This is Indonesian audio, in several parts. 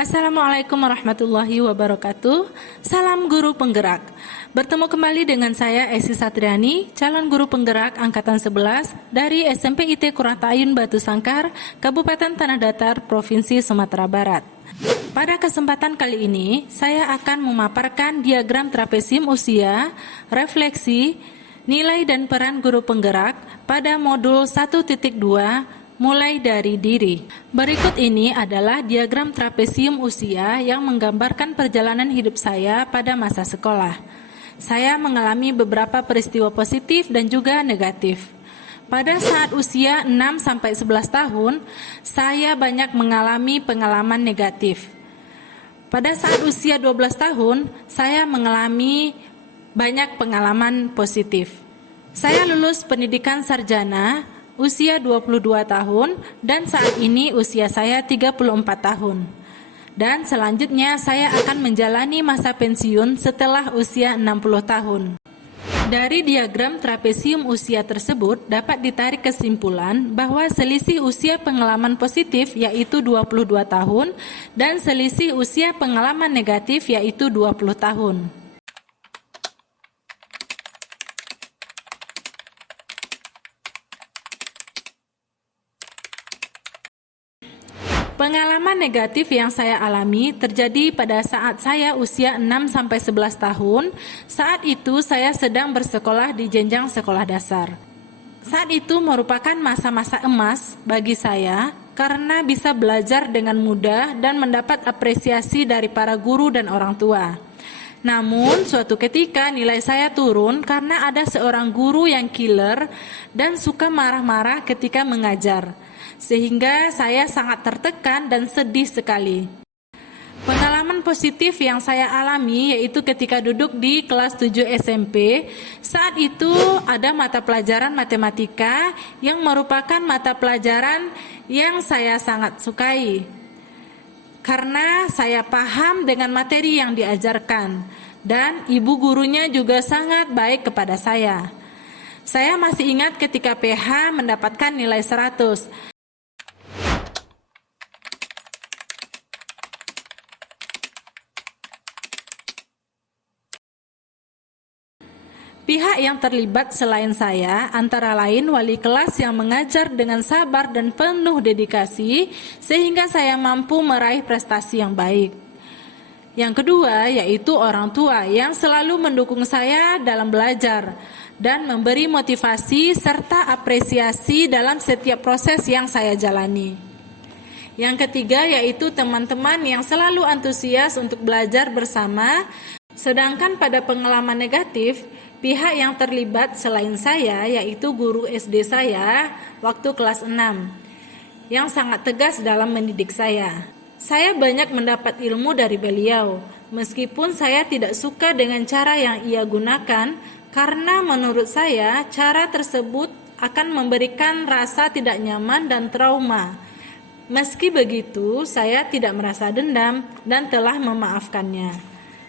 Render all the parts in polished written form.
Assalamualaikum warahmatullahi wabarakatuh. Salam guru penggerak. Bertemu kembali dengan saya Esi Satriani, calon guru penggerak angkatan 11 dari SMP IT Kuratayun Batu Sangkar, Kabupaten Tanah Datar, Provinsi Sumatera Barat. Pada kesempatan kali ini, saya akan memaparkan diagram trapesium usia, refleksi, nilai dan peran guru penggerak pada modul 1.2 mulai dari diri. Berikut ini adalah diagram trapesium usia yang menggambarkan perjalanan hidup saya pada masa sekolah. Saya mengalami beberapa peristiwa positif dan juga negatif. Pada saat usia 6-11 tahun, saya banyak mengalami pengalaman negatif. Pada saat usia 12 tahun, saya mengalami banyak pengalaman positif. Saya lulus pendidikan sarjana usia 22 tahun dan saat ini usia saya 34 tahun. Dan selanjutnya saya akan menjalani masa pensiun setelah usia 60 tahun. Dari diagram trapesium usia tersebut dapat ditarik kesimpulan bahwa selisih usia pengalaman positif yaitu 22 tahun dan selisih usia pengalaman negatif yaitu 20 tahun. Pengalaman negatif yang saya alami terjadi pada saat saya usia 6-11 tahun. Saat itu saya sedang bersekolah di jenjang sekolah dasar. Saat itu merupakan masa-masa emas bagi saya karena bisa belajar dengan mudah dan mendapat apresiasi dari para guru dan orang tua. Namun suatu ketika nilai saya turun karena ada seorang guru yang killer dan suka marah-marah ketika mengajar. Sehingga saya sangat tertekan dan sedih sekali. Pengalaman positif yang saya alami yaitu ketika duduk di kelas 7 SMP. Saat itu ada mata pelajaran matematika yang merupakan mata pelajaran yang saya sangat sukai. Karena saya paham dengan materi yang diajarkan dan ibu gurunya juga sangat baik kepada saya. Saya masih ingat ketika PH mendapatkan nilai 100. Pihak yang terlibat selain saya antara lain wali kelas yang mengajar dengan sabar dan penuh dedikasi sehingga saya mampu meraih prestasi yang baik. Yang kedua yaitu orang tua yang selalu mendukung saya dalam belajar dan memberi motivasi serta apresiasi dalam setiap proses yang saya jalani. Yang ketiga yaitu teman-teman yang selalu antusias untuk belajar bersama. Sedangkan pada pengalaman negatif, pihak yang terlibat selain saya yaitu guru SD saya waktu kelas 6 yang sangat tegas dalam mendidik saya. Saya banyak mendapat ilmu dari beliau meskipun saya tidak suka dengan cara yang ia gunakan karena menurut saya cara tersebut akan memberikan rasa tidak nyaman dan trauma. Meski begitu, saya tidak merasa dendam dan telah memaafkannya.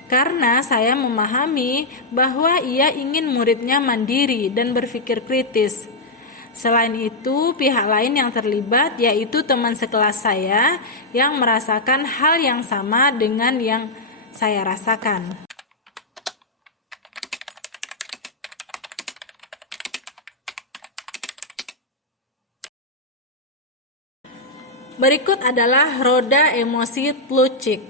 Karena saya memahami bahwa ia ingin muridnya mandiri dan berpikir kritis. Selain itu, pihak lain yang terlibat yaitu teman sekelas saya yang merasakan hal yang sama dengan yang saya rasakan. Berikut adalah roda emosi Plutchik.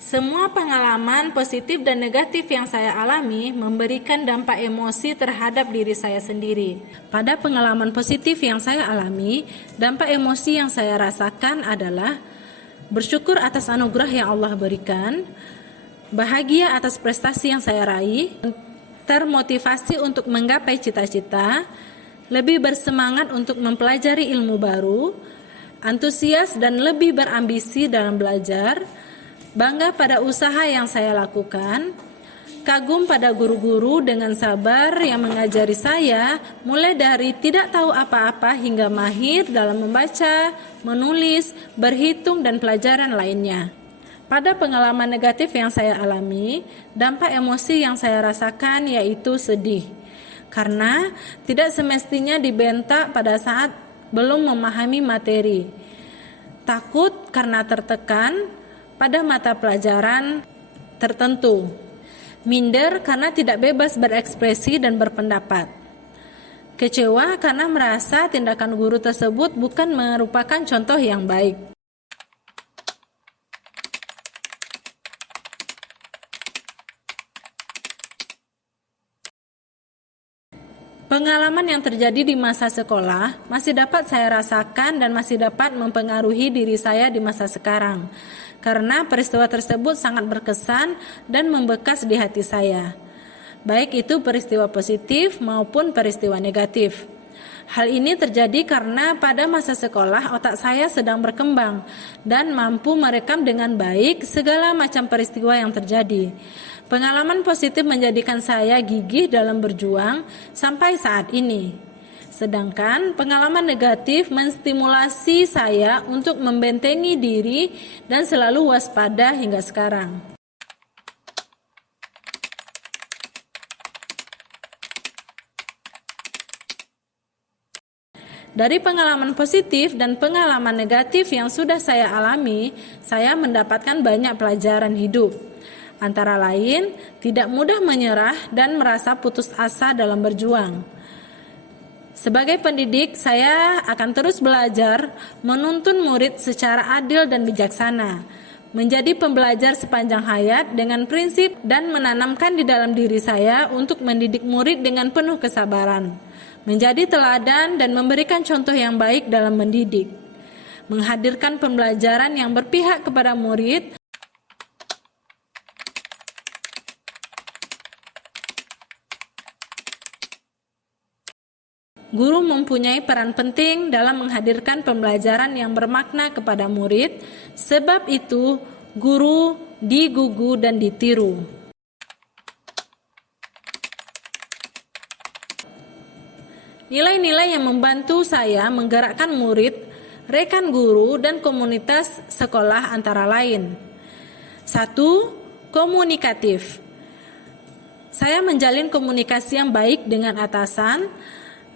Semua pengalaman positif dan negatif yang saya alami memberikan dampak emosi terhadap diri saya sendiri. Pada pengalaman positif yang saya alami, dampak emosi yang saya rasakan adalah bersyukur atas anugerah yang Allah berikan, bahagia atas prestasi yang saya raih, termotivasi untuk menggapai cita-cita, lebih bersemangat untuk mempelajari ilmu baru, antusias dan lebih berambisi dalam belajar, bangga pada usaha yang saya lakukan, kagum pada guru-guru dengan sabar yang mengajari saya mulai dari tidak tahu apa-apa hingga mahir dalam membaca, menulis, berhitung dan pelajaran lainnya. Pada pengalaman negatif yang saya alami, dampak emosi yang saya rasakan yaitu sedih. Karena tidak semestinya dibentak pada saat belum memahami materi. Takut karena tertekan, pada mata pelajaran tertentu. Minder karena tidak bebas berekspresi dan berpendapat. Kecewa karena merasa tindakan guru tersebut bukan merupakan contoh yang baik. Pengalaman yang terjadi di masa sekolah masih dapat saya rasakan dan masih dapat mempengaruhi diri saya di masa sekarang, karena peristiwa tersebut sangat berkesan dan membekas di hati saya, baik itu peristiwa positif maupun peristiwa negatif. Hal ini terjadi karena pada masa sekolah otak saya sedang berkembang dan mampu merekam dengan baik segala macam peristiwa yang terjadi. Pengalaman positif menjadikan saya gigih dalam berjuang sampai saat ini. Sedangkan pengalaman negatif menstimulasi saya untuk membentengi diri dan selalu waspada hingga sekarang. Dari pengalaman positif dan pengalaman negatif yang sudah saya alami, saya mendapatkan banyak pelajaran hidup. Antara lain, tidak mudah menyerah dan merasa putus asa dalam berjuang. Sebagai pendidik, saya akan terus belajar menuntun murid secara adil dan bijaksana, menjadi pembelajar sepanjang hayat dengan prinsip dan menanamkan di dalam diri saya untuk mendidik murid dengan penuh kesabaran, menjadi teladan dan memberikan contoh yang baik dalam mendidik, menghadirkan pembelajaran yang berpihak kepada murid. Guru mempunyai peran penting dalam menghadirkan pembelajaran yang bermakna kepada murid, sebab itu guru digugu dan ditiru. Nilai-nilai yang membantu saya menggerakkan murid, rekan guru, dan komunitas sekolah antara lain. 1. Komunikatif. Saya menjalin komunikasi yang baik dengan atasan,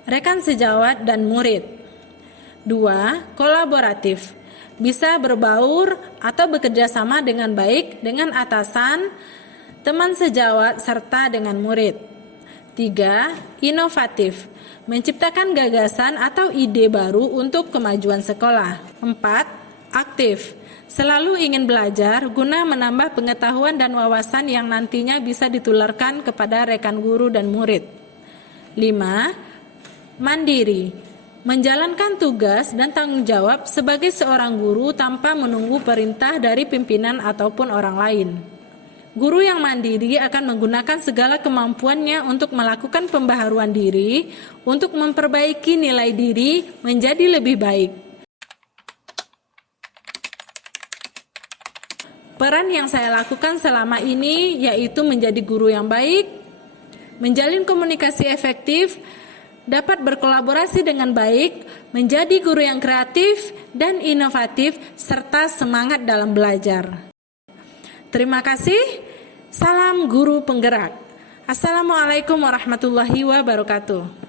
rekan sejawat, dan murid. 2. Kolaboratif. Bisa berbaur atau bekerja sama dengan baik dengan atasan, teman sejawat, serta dengan murid. 3. Inovatif. Menciptakan gagasan atau ide baru untuk kemajuan sekolah. 4. Aktif. Selalu ingin belajar guna menambah pengetahuan dan wawasan yang nantinya bisa ditularkan kepada rekan guru dan murid. 5. Mandiri. Menjalankan tugas dan tanggung jawab sebagai seorang guru tanpa menunggu perintah dari pimpinan ataupun orang lain. Guru yang mandiri akan menggunakan segala kemampuannya untuk melakukan pembaharuan diri, untuk memperbaiki nilai diri menjadi lebih baik. Peran yang saya lakukan selama ini yaitu menjadi guru yang baik, menjalin komunikasi efektif, dapat berkolaborasi dengan baik, menjadi guru yang kreatif dan inovatif, serta semangat dalam belajar. Terima kasih. Salam guru penggerak. Assalamualaikum warahmatullahi wabarakatuh.